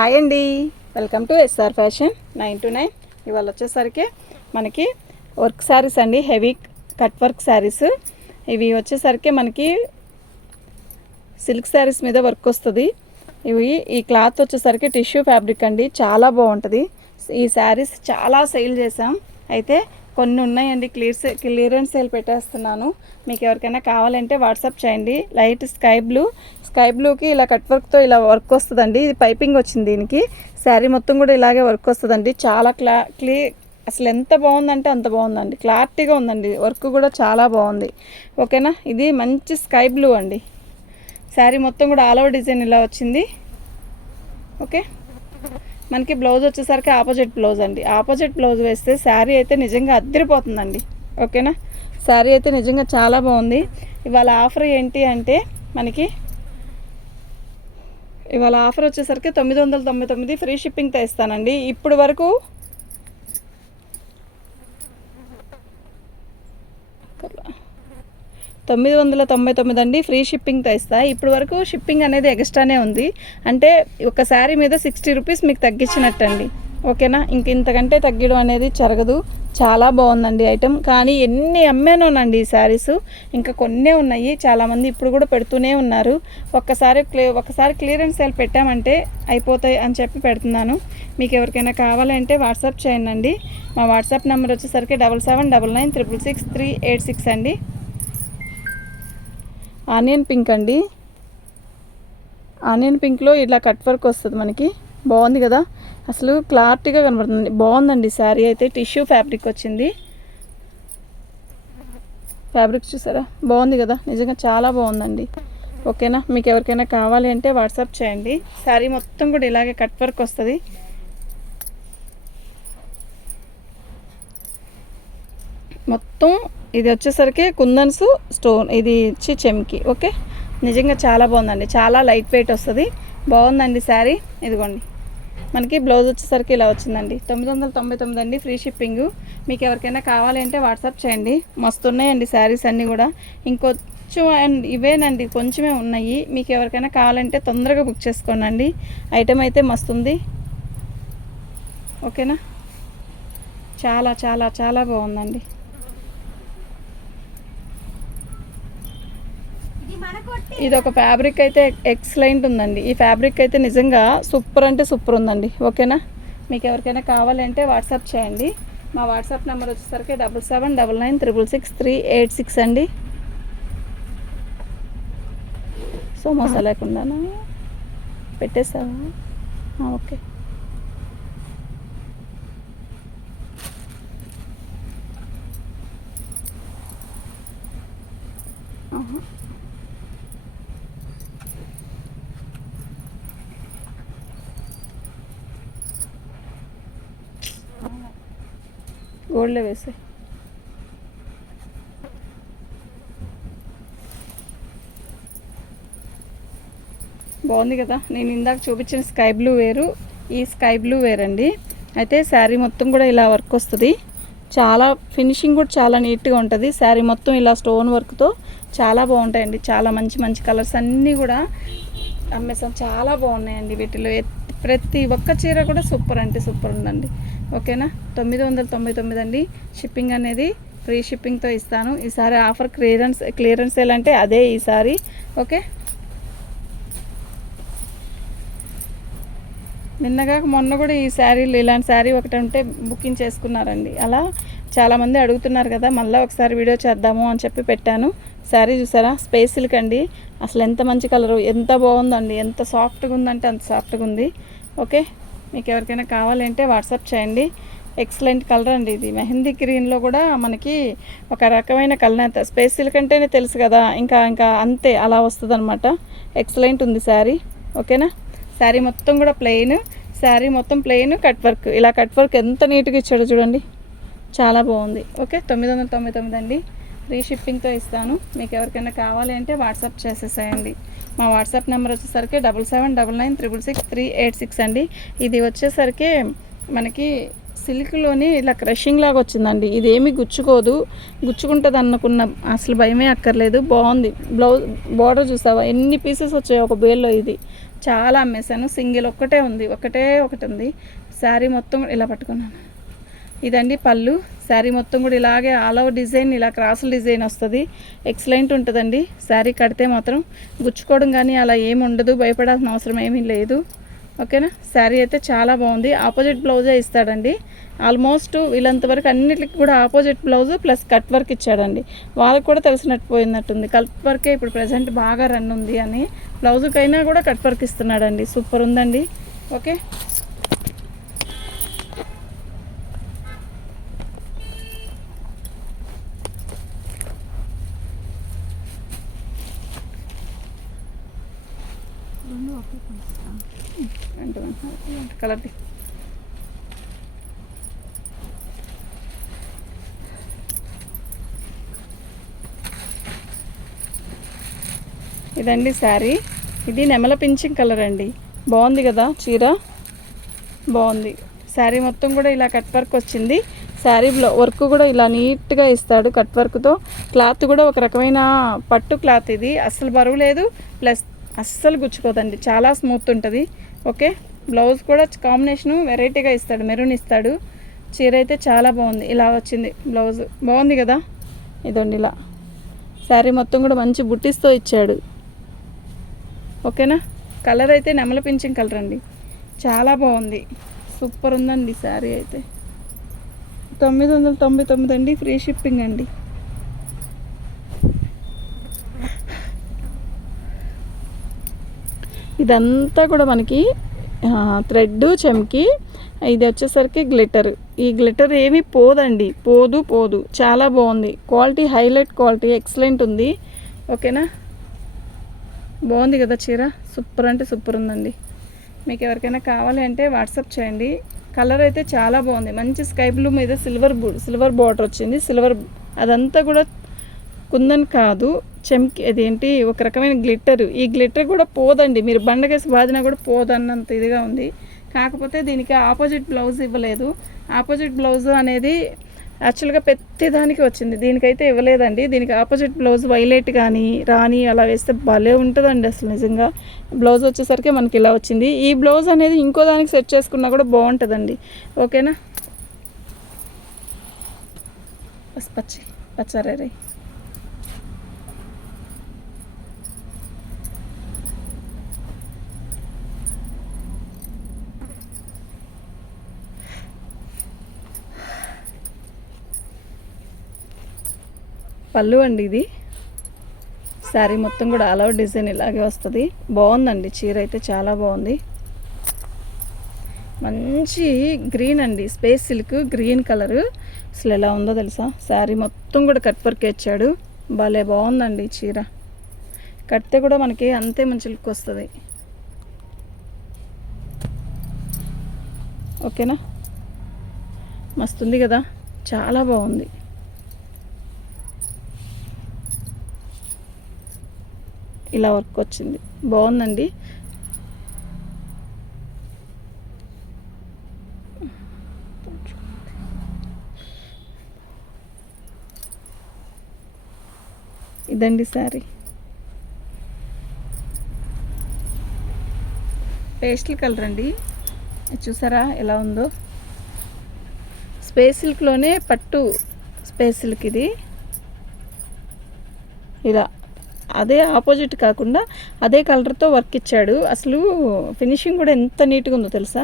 Hi అండి, welcome to SR fashion 929. ఇవాళ వచ్చేసరికి మనకి వర్క్ శారీస్ అండి, హెవీ కట్ వర్క్ శారీస్. ఇవి వచ్చేసరికి మనకి సిల్క్ శారీస్ మీద వర్క్ వస్తుంది. ఈ క్లాత్ వచ్చేసరికి టిష్యూ ఫ్యాబ్రిక్ అండి, చాలా బాగుంటుంది. ఈ శారీస్ చాలా సేల్ చేసాం, అయితే కొన్ని ఉన్నాయండి. క్లియరెన్స్ సేల్ పెట్టేస్తున్నాను. మీకు ఎవరికైనా కావాలంటే వాట్సాప్ చేయండి. లైట్ స్కై బ్లూకి ఇలా కట్ వర్క్తో ఇలా వర్క్ వస్తుందండి. ఇది పైపింగ్ వచ్చింది దీనికి. శారీ మొత్తం కూడా ఇలాగే వర్క్ వస్తుందండి. చాలా అసలు ఎంత బాగుందంటే అంత బాగుందండి. క్లారిటీగా ఉందండి, వర్క్ కూడా చాలా బాగుంది. ఓకేనా, ఇది మంచి స్కై బ్లూ అండి. శారీ మొత్తం కూడా ఆల్ ఓవర్ డిజైన్ ఇలా వచ్చింది. ఓకే, మనకి బ్లౌజ్ వచ్చేసరికి ఆపోజిట్ బ్లౌజ్ అండి. ఆపోజిట్ బ్లౌజ్ వేస్తే శారీ అయితే నిజంగా అద్దరిపోతుందండి. ఓకేనా, శారీ అయితే నిజంగా చాలా బాగుంది. ఇవాళ ఆఫర్ ఏంటి అంటే మనకి ఇవాళ ఆఫర్ వచ్చేసరికి 999 ఫ్రీ షిప్పింగ్తో ఇస్తానండి. ఇప్పుడు వరకు $999 అండి, ఫ్రీ షిప్పింగ్తో ఇస్తా. ఇప్పుడు వరకు షిప్పింగ్ అనేది ఎక్స్ట్రానే ఉంది, అంటే ఒక శారీ మీద 60 రూపీస్ మీకు తగ్గించినట్టండి. ఓకేనా, ఇంతకంటే తగ్గడం అనేది జరగదు. చాలా బాగుందండి ఐటెం. కానీ ఎన్ని అమ్మానోనండి ఈ శారీస్, ఇంకా కొన్నే ఉన్నాయి. చాలామంది ఇప్పుడు కూడా పెడుతూనే ఉన్నారు. ఒకసారి క్లియరెన్స్ సేల్ పెట్టామంటే అయిపోతాయి అని చెప్పి పెడుతున్నాను. మీకు ఎవరికైనా కావాలంటే వాట్సాప్ చేయండి. మా వాట్సాప్ నెంబర్ వచ్చేసరికి 7799666386 అండి. ఆనియన్ పింక్ అండి. ఆనియన్ పింక్లో ఇలా కట్ వర్క్ వస్తుంది మనకి. బాగుంది కదా, అసలు క్లారిటీగా కనబడుతుంది. బాగుందండి శారీ అయితే. టిష్యూ ఫ్యాబ్రిక్ వచ్చింది. ఫ్యాబ్రిక్ చూసారా, బాగుంది కదా, నిజంగా చాలా బాగుందండి. ఓకేనా, మీకు ఎవరికైనా కావాలి అంటే వాట్సాప్ చేయండి. శారీ మొత్తం కూడా ఇలాగే కట్ వర్క్ వస్తుంది. మొత్తం ఇది వచ్చేసరికి కుందన్స్ స్టోన్, ఇది వచ్చి చెమ్కి. ఓకే, నిజంగా చాలా బాగుందండి. చాలా లైట్ వెయిట్ వస్తుంది. బాగుందండి శారీ. ఇదిగోండి, మనకి బ్లౌజ్ వచ్చేసరికి ఇలా వచ్చిందండి. 999 అండి, ఫ్రీ షిప్పింగ్. మీకు ఎవరికైనా కావాలి అంటే వాట్సాప్ చేయండి. మస్తు ఉన్నాయండి శారీస్ అన్నీ కూడా. ఇంకొంచెం ఇవేనండి, కొంచెమే ఉన్నాయి. మీకు ఎవరికైనా కావాలంటే తొందరగా బుక్ చేసుకోండి. ఐటెం అయితే మస్తు ఉంది. ఓకేనా, చాలా చాలా చాలా బాగుందండి. ఇది ఒక ఫ్యాబ్రిక్ అయితే ఎక్సలెంట్ ఉందండి. ఈ ఫ్యాబ్రిక్ అయితే నిజంగా సూపర్ అంటే సూపర్ ఉందండి. ఓకేనా, మీకు ఎవరికైనా కావాలంటే వాట్సాప్ చేయండి. మా వాట్సాప్ నెంబర్ వచ్చేసరికి 7799666386 అండి. సమోసా లేకుండానా పెట్టేసావా? ఓకే, గోల్డ్లో వేసే. బాగుంది కదా. నేను ఇందాక చూపించిన స్కై బ్లూ వేరు, ఈ స్కై బ్లూ వేరండి. అయితే శారీ మొత్తం కూడా ఇలా వర్క్ వస్తుంది. చాలా ఫినిషింగ్ కూడా చాలా నీట్గా ఉంటుంది. శారీ మొత్తం ఇలా స్టోన్ వర్క్తో చాలా బాగుంటాయండి. చాలా మంచి మంచి కలర్స్ అన్నీ కూడా అమ్మేసాం. చాలా బాగున్నాయండి. వీటిలో ప్రతి ఒక్క చీర కూడా సూపర్ అంటే సూపర్ ఉందండి. ఓకేనా, 999 అండి. షిప్పింగ్ అనేది ఫ్రీ షిప్పింగ్తో ఇస్తాను. ఈసారి ఆఫర్ క్లియరెన్స్ సేల్ అంటే అదే ఈసారి. ఓకే, నిన్నగా మొన్న కూడా ఈ శారీలు ఇలాంటి శారీ ఒకటి ఉంటే బుకింగ్ చేసుకున్నారండి. అలా చాలామంది అడుగుతున్నారు కదా, మళ్ళీ ఒకసారి వీడియో చేద్దాము అని చెప్పి పెట్టాను. శారీ చూసారా, స్పేస్ సిల్క్ అండి. అసలు ఎంత మంచి కలరు, ఎంత బాగుందండి, ఎంత సాఫ్ట్గా ఉందంటే అంత సాఫ్ట్గా ఉంది. ఓకే, మీకు ఎవరికైనా కావాలంటే వాట్సాప్ చేయండి. ఎక్సలెంట్ కలర్ అండి ఇది. మెహందీ గ్రీన్లో కూడా మనకి ఒక రకమైన కలర్. స్పేస్ సిల్క్ అంటేనే తెలుసు కదా, ఇంకా అంతే అలా వస్తుంది అనమాట. ఎక్సలెంట్ ఉంది శారీ. ఓకేనా, శారీ మొత్తం కూడా ప్లెయిన్, శారీ మొత్తం ప్లెయిన్ కట్ వర్క్. ఇలా కట్ వర్క్ ఎంత నీట్గా ఇచ్చాడో చూడండి, చాలా బాగుంది. ఓకే, 999 అండి, ఫ్రీ షిప్పింగ్తో ఇస్తాను. మీకు ఎవరికైనా కావాలి అంటే వాట్సాప్ చేసేసేయండి. మా వాట్సాప్ నెంబర్ వచ్చేసరికి 7799666386 అండి. ఇది వచ్చేసరికి మనకి సిల్క్లోని ఇలా క్రషింగ్ లాగా వచ్చిందండి. ఇదేమీ గుచ్చుకుంటుంది అనుకున్న అసలు భయమే అక్కర్లేదు. బాగుంది. బ్లౌజ్ బార్డర్ చూసావా, ఎన్ని పీసెస్ వచ్చాయి ఒక బేల్లో. ఇది చాలా అమ్మేశాను. సింగిల్ ఒకటి ఉంది. శారీ మొత్తం ఇలా పట్టుకున్నాను. ఇదండి పళ్ళు. శారీ మొత్తం కూడా ఇలాగే ఆల్ ఓవర్ డిజైన్, ఇలా క్రాసుల డిజైన్ వస్తుంది. ఎక్సలెంట్ ఉంటుందండి. శారీ కడితే మాత్రం గుచ్చుకోవడం కానీ అలా ఏమి ఉండదు, భయపడాల్సిన అవసరం ఏమీ లేదు. ఓకేనా. శారీ అయితే చాలా బాగుంది. ఆపోజిట్ బ్లౌజే ఇస్తాడండి. ఆల్మోస్ట్ వీళ్ళంతవరకు అన్నిటికి కూడా opposite blouse plus cut work ఇచ్చాడండి. వాళ్ళకి కూడా తెలిసినట్టు పోయినట్టుంది. కట్ వర్కే ఇప్పుడు ప్రజెంట్ బాగా రన్ ఉంది అని బ్లౌజుకైనా కూడా కట్ వర్క్ ఇస్తున్నాడండి. సూపర్ ఉందండి. ఓకే. కలర్ ఇదండి శారీ. ఇది నెమల పింఛింగ్ కలర్ అండి. బాగుంది కదా చీర, బాగుంది. శారీ మొత్తం కూడా ఇలా కట్ వర్క్ వచ్చింది. శారీలో వర్క్ కూడా ఇలా నీట్గా ఇస్తాడు కట్ వర్క్తో. క్లాత్ కూడా ఒక రకమైన పట్టు క్లాత్. ఇది అస్సలు బరువు లేదు, ప్లస్ అస్సలు గుచ్చుకోదండి. చాలా స్మూత్ ఉంటుంది. ఓకే. బ్లౌజ్ కూడా కాంబినేషను వెరైటీగా ఇస్తాడు, మెరూన్ ఇస్తాడు. చీర అయితే చాలా బాగుంది. ఇలా వచ్చింది బ్లౌజ్, బాగుంది కదా. ఇదండి ఇలా శారీ మొత్తం కూడా మంచి బుట్టిస్తో ఇచ్చాడు. ఓకేనా. కలర్ అయితే నెమల పింఛింగ్ కలర్ అండి. చాలా బాగుంది. సూపర్ ఉందండి శారీ అయితే. 999 అండి, ఫ్రీ షిప్పింగ్ అండి. ఇదంతా కూడా మనకి థ్రెడ్ చెమ్కి, ఇది వచ్చేసరికి గ్లిటర్. ఈ గ్లిటర్ ఏమీ పోదండి, పోదు. చాలా బాగుంది. క్వాలిటీ హైలైట్ క్వాలిటీ, ఎక్సలెంట్ ఉంది. ఓకేనా. బాగుంది కదా చీర. సూపర్ అంటే సూపర్ ఉందండి. మీకు ఎవరికైనా కావాలి అంటే వాట్సాప్ చేయండి. కలర్ అయితే చాలా బాగుంది. మంచి స్కై బ్లూ మీద సిల్వర్ బార్డర్ వచ్చింది. సిల్వర్ అదంతా కూడా కుందన్ కాదు, చెమ్కి, అదేంటి ఒక రకమైన గ్లిటర్. ఈ గ్లిటర్ కూడా పోదండి, మీరు బండకేసి బాదినా కూడా పోదన్నంత ఇదిగా ఉంది. కాకపోతే దీనికి ఆపోజిట్ బ్లౌజ్ ఇవ్వలేదు. ఆపోజిట్ బ్లౌజ్ అనేది యాక్చువల్గా ప్రతిదానికి వచ్చింది, దీనికైతే ఇవ్వలేదండి. దీనికి ఆపోజిట్ బ్లౌజ్ వైలెట్ కానీ రాణి అలా వేస్తే భలే ఉంటుందండి అసలు నిజంగా. బ్లౌజ్ వచ్చేసరికి మనకి ఇలా వచ్చింది. ఈ బ్లౌజ్ అనేది ఇంకో దానికి సెట్ చేసుకున్నా కూడా బాగుంటుందండి. ఓకేనా. పచ్చరే పళ్ళు అండి. ఇది శారీ మొత్తం కూడా ఆల్ ఓవర్ డిజైన్ ఇలాగే వస్తుంది. బాగుందండి చీర అయితే చాలా బాగుంది. మంచి గ్రీన్ అండి, స్పేస్ సిల్క్ గ్రీన్ కలరు. అసలు ఎలా ఉందో తెలుసా. శారీ మొత్తం కూడా కట్ వర్క్ ఇచ్చాడు. భలే బాగుందండి చీర. కడితే కూడా మనకి అంతే మంచి లుక్ వస్తుంది. ఓకేనా. మస్తుంది కదా, చాలా బాగుంది. ఇలా వర్క్ వచ్చింది, బాగుందండి. ఇదండి శారీ. పేస్టల్ కలర్ అండి. చూసారా ఎలా ఉందో. స్పేస్ సిల్క్లోనే పట్టు స్పేస్ సిల్క్ ఇది. ఇలా అదే ఆపోజిట్ కాకుండా అదే కలర్తో వర్క్ ఇచ్చాడు. అసలు ఫినిషింగ్ కూడా ఎంత నీట్గా ఉందో తెలుసా,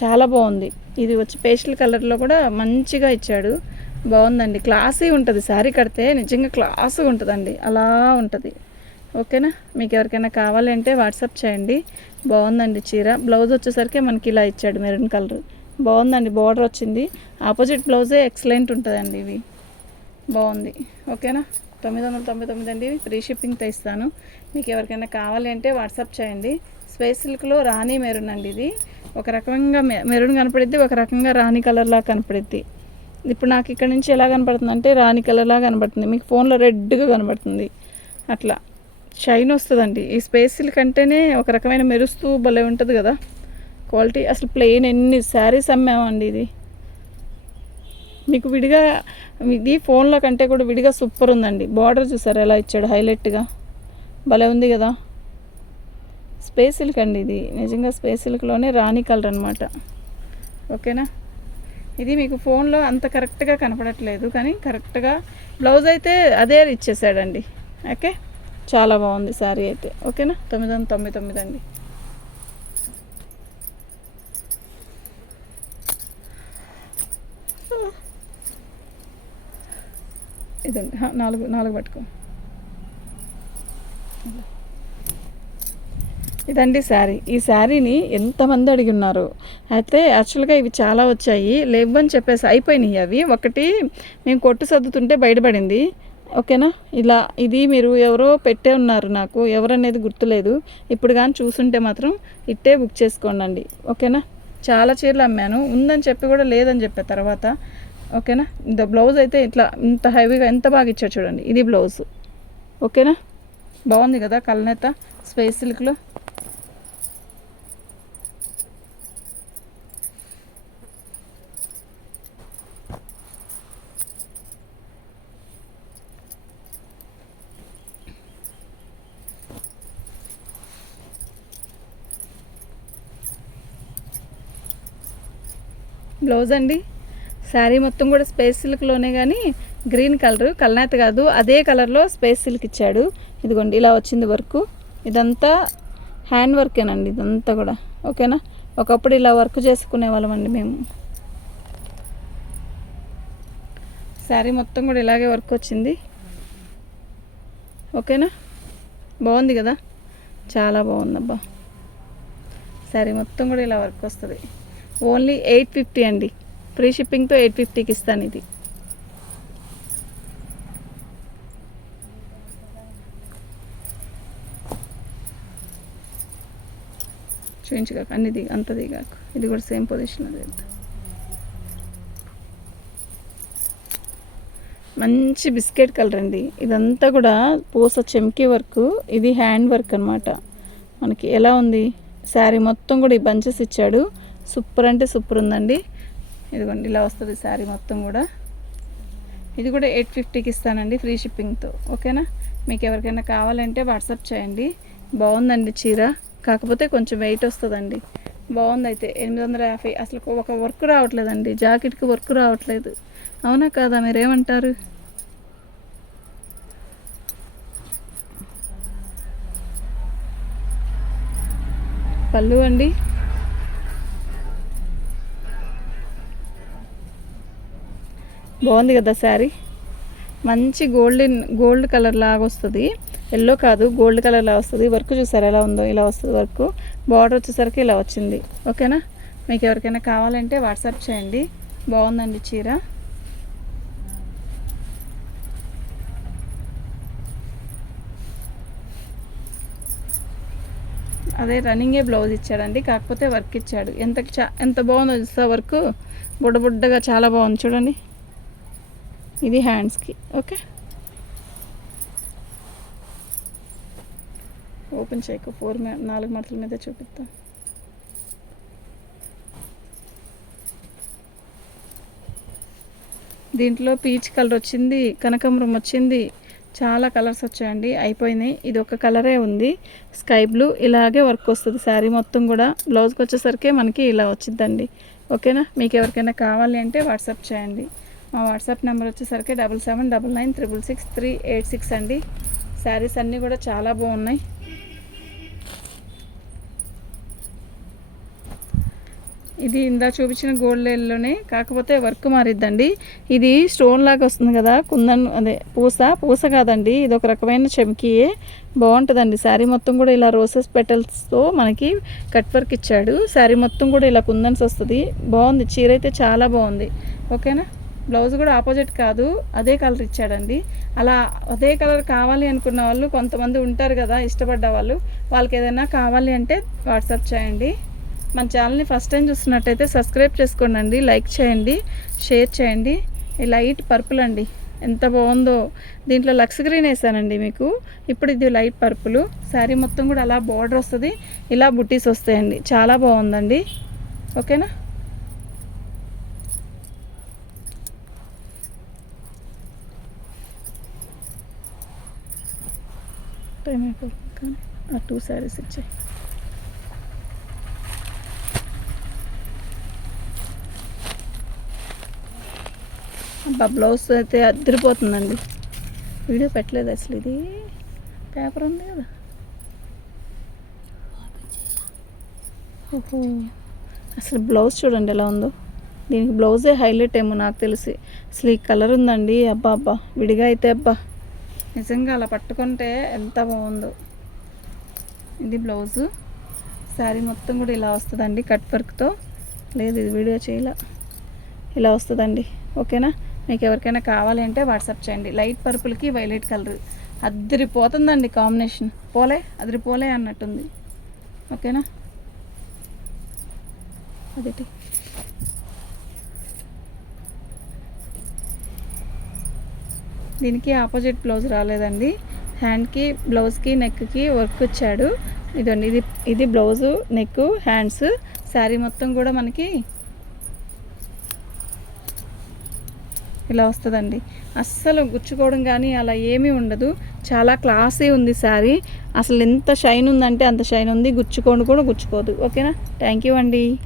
చాలా బాగుంది. ఇది వచ్చి పేస్టల్ కలర్లో కూడా మంచిగా ఇచ్చాడు. బాగుందండి. క్లాసీ ఉంటుంది శారీ కడితే, నిజంగా క్లాస్గా ఉంటుందండి, అలా ఉంటుంది. ఓకేనా. మీకు ఎవరికైనా కావాలి అంటే వాట్సాప్ చేయండి. బాగుందండి చీర. బ్లౌజ్ వచ్చేసరికి మనకి ఇలా ఇచ్చాడు, మెరూన్ కలర్. బాగుందండి. బార్డర్ వచ్చింది. ఆపోజిట్ బ్లౌజే ఎక్సలెంట్ ఉంటుందండి. ఇవి బాగుంది. ఓకేనా. 999 అండి, ఫ్రీ షిప్పింగ్తో ఇస్తాను. మీకు ఎవరికైనా కావాలి అంటే వాట్సాప్ చేయండి. స్పేస్ సిల్క్లో రాణి మెరూన్ అండి. ఇది ఒక రకంగా మెరూన్ కనపడిద్ది, ఒక రకంగా రాణి కలర్లా కనపడిద్ది. ఇప్పుడు నాకు ఇక్కడ నుంచి ఎలా కనపడుతుంది అంటే రాణి కలర్లా కనపడుతుంది, మీకు ఫోన్లో రెడ్గా కనపడుతుంది. అట్లా షైన్ వస్తుందండి. ఈ స్పేస్ సిల్క్ అంటేనే ఒక రకమైన మెరుస్తూ భలే ఉంటుంది కదా క్వాలిటీ. అసలు ప్లెయిన్ ఎన్ని శారీస్ అమ్మామండి. ఇది మీకు విడిగా, ఇది ఫోన్లో కంటే కూడా విడిగా సూపర్ ఉందండి. బార్డర్ చూసారు ఎలా ఇచ్చాడు, హైలైట్గా భలే ఉంది కదా. స్పేస్ సిల్క్ అండి ఇది, నిజంగా స్పేస్ సిల్క్లోనే రాణి కలర్ అనమాట. ఓకేనా, ఇది మీకు ఫోన్లో అంత కరెక్ట్గా కనపడట్లేదు, కానీ కరెక్ట్గా బ్లౌజ్ అయితే అదే ఇచ్చేసాడండి. ఓకే, చాలా బాగుంది శారీ అయితే. ఓకేనా, 999 అండి. ఇదండి, 4 పట్టుకో. ఇదండి శారీ. ఈ శారీని ఎంతమంది అడిగి ఉన్నారు. అయితే యాక్చువల్గా ఇవి చాలా వచ్చాయి, లేవని చెప్పేసి అయిపోయినాయి అవి. ఒకటి మేము కొట్టు సర్దుతుంటే బయటపడింది. ఓకేనా, ఇలా ఇది మీరు ఎవరో పెట్టే ఉన్నారు, నాకు ఎవరనేది గుర్తులేదు. ఇప్పుడు కానీ చూసుంటే మాత్రం ఇట్టే బుక్ చేసుకోండి. ఓకేనా, చాలా చీరలు అమ్మాను, ఉందని చెప్పి కూడా లేదని చెప్పే తర్వాత. ఓకేనా, ఇంత బ్లౌజ్ అయితే ఇట్లా ఇంత హెవీగా ఎంత బాగా ఇచ్చారు చూడండి. ఇది బ్లౌజ్. ఓకేనా, బాగుంది కదా కల్నేత స్పేస్ సిల్క్లో. బ్లౌజ్ అండి, శారీ మొత్తం కూడా స్పేస్ సిల్క్లోనే, కానీ గ్రీన్ కలర్, కల్నేత కాదు, అదే కలర్లో స్పేస్ సిల్క్ ఇచ్చాడు. ఇదిగోండి ఇలా వచ్చింది వర్క్. ఇదంతా హ్యాండ్ వర్కేనండి ఇదంతా కూడా. ఓకేనా, ఒకప్పుడు ఇలా వర్క్ చేసుకునే వాళ్ళమండి మేము. శారీ మొత్తం కూడా ఇలాగే వర్క్ వచ్చింది. ఓకేనా, బాగుంది కదా, చాలా బాగుందబ్బా. శారీ మొత్తం కూడా ఇలా వర్క్ వస్తుంది. ఓన్లీ 850 అండి, ఫ్రీ షిప్పింగ్తో 850కి ఇస్తాను ఇది. చూపించగాక అన్ని అంత దిగాక, ఇది కూడా సేమ్ పొజిషన్. అది మంచి బిస్కెట్ కలర్ అండి. ఇదంతా కూడా పూస చెమ్కీ వర్క్, ఇది హ్యాండ్ వర్క్ అనమాట. మనకి ఎలా ఉంది, శారీ మొత్తం కూడా ఈ బంచెస్ ఇచ్చాడు. సూపర్ అంటే సూపర్ ఉందండి. ఇదిగోండి ఇలా వస్తుంది శారీ మొత్తం కూడా. ఇది కూడా 850కి ఇస్తానండి ఫ్రీ షిప్పింగ్తో. ఓకేనా, మీకు ఎవరికైనా కావాలంటే వాట్సాప్ చేయండి. బాగుందండి చీర, కాకపోతే కొంచెం వెయిట్ వస్తుందండి. బాగుంది అయితే 850. అసలు ఒక వర్క్ రావట్లేదండి, జాకెట్కి వర్క్ రావట్లేదు. అవునా కాదా, మీరేమంటారు? పళ్ళు అండి, బాగుంది కదా శారీ. మంచి గోల్డ్ కలర్ లాగా వస్తుంది, ఎల్లో కాదు గోల్డ్ కలర్ లాగా వస్తుంది. వర్క్ చూసారు ఎలా ఉందో, ఇలా వస్తుంది వర్క్. బార్డర్ వచ్చేసరికి ఇలా వచ్చింది. ఓకేనా, మీకు ఎవరికైనా కావాలంటే వాట్సాప్ చేయండి. బాగుందండి చీర. అదే రన్నింగే బ్లౌజ్ ఇచ్చాడండి, కాకపోతే వర్క్ ఇచ్చాడు. ఎంత బాగుందో చూస్తా వర్క్, బుడ్డగా చాలా బాగుంది చూడండి. ఇది హ్యాండ్స్కి. ఓకే, ఓపెన్ చేయకు, 4 మడతల మీద చూపిస్తా. దీంట్లో పీచ్ కలర్ వచ్చింది, కనకాంబరం వచ్చింది, చాలా కలర్స్ వచ్చాయండి. అయిపోయినాయి, ఇది ఒక కలరే ఉంది, స్కై బ్లూ. ఇలాగే వర్క్ వస్తుంది శారీ మొత్తం కూడా. బ్లౌజ్కి వచ్చేసరికి మనకి ఇలా వచ్చిందండి. ఓకేనా, మీకు ఎవరికైనా కావాలి అంటే వాట్సాప్ చేయండి. మా వాట్సాప్ నెంబర్ వచ్చేసరికి 7799666386 అండి. శారీస్ అన్నీ కూడా చాలా బాగున్నాయి. ఇది ఇందా చూపించిన గోల్డ్ లేన్లోనే, కాకపోతే వర్క్ మారిద్దండి. ఇది స్టోన్ లాగా వస్తుంది కదా, కుందన్ అదే పూస కాదండి, ఇది ఒక రకమైన చెమ్కీయే. బాగుంటుందండి శారీ మొత్తం కూడా ఇలా రోసెస్ పెటల్స్తో మనకి కట్ వర్క్ ఇచ్చాడు. శారీ మొత్తం కూడా ఇలా కుందన్స్ వస్తుంది. బాగుంది చీర అయితే, చాలా బాగుంది. ఓకేనా, బ్లౌజ్ కూడా ఆపోజిట్ కాదు, అదే కలర్ ఇచ్చాడండి. అలా అదే కలర్ కావాలి అనుకున్న వాళ్ళు కొంతమంది ఉంటారు కదా, ఇష్టపడ్డ వాళ్ళు. వాళ్ళకి ఏదైనా కావాలి అంటే వాట్సాప్ చేయండి. మన ఛానల్ని ఫస్ట్ టైం చూస్తున్నట్టయితే సబ్స్క్రైబ్ చేసుకోండి, లైక్ చేయండి, షేర్ చేయండి. ఈ లైట్ పర్పుల్ అండి, ఎంత బాగుందో. దీంట్లో లక్స్ గ్రీన్ వేసానండి మీకు. ఇప్పుడు ఇది లైట్ పర్పుల్. శారీ మొత్తం కూడా అలా బార్డర్ వస్తుంది, ఇలా బుట్టీస్ వస్తాయండి, చాలా బాగుందండి. ఓకేనా, టైం అయిపోతుంది కానీ ఆ 2 శారీస్ ఇచ్చాయి. బ్లౌజ్ అయితే అద్దరిపోతుందండి. వీడియో పెట్టలేదు అసలు, ఇది పేపర్ ఉంది కదా. ఓహో, అసలు బ్లౌజ్ చూడండి ఎలా ఉందో. దీనికి బ్లౌజే హైలైట్ ఏమో నాకు తెలిసి. అసలు ఈ కలర్ ఉందండి, అబ్బా అబ్బా, విడిగా అయితే అబ్బా నిజంగా అలా పట్టుకుంటే ఎంత బాగుందో. ఇది బ్లౌజు. శారీ మొత్తం కూడా ఇలా వస్తుందండి కట్ వర్క్తో. లేదు ఇది వీడియో చేయలే, ఇలా వస్తుందండి. ఓకేనా, మీకు ఎవరికైనా కావాలి అంటే వాట్సాప్ చేయండి. లైట్ పర్పుల్కి వైలెట్ కలర్ అదిరిపోతుందండి కాంబినేషన్. అదిరిపోలే అన్నట్టుంది. ఓకేనా, అదేటి దీనికి ఆపోజిట్ బ్లౌజ్ రాలేదండి. హ్యాండ్కి, బ్లౌజ్కి, నెక్కి వర్క్ ఇచ్చాడు. ఇదండి, ఇది బ్లౌజు, నెక్, హ్యాండ్స్. శారీ మొత్తం కూడా మనకి ఇలా వస్తుందండి. అస్సలు గుచ్చుకోవడం కానీ అలా ఏమీ ఉండదు. చాలా క్లాసీ ఉంది శారీ. అసలు ఎంత షైన్ ఉందంటే అంత షైన్ ఉంది. గుచ్చుకోవడం కూడా గుచ్చుకోదు. ఓకేనా, థ్యాంక్ యూ అండి.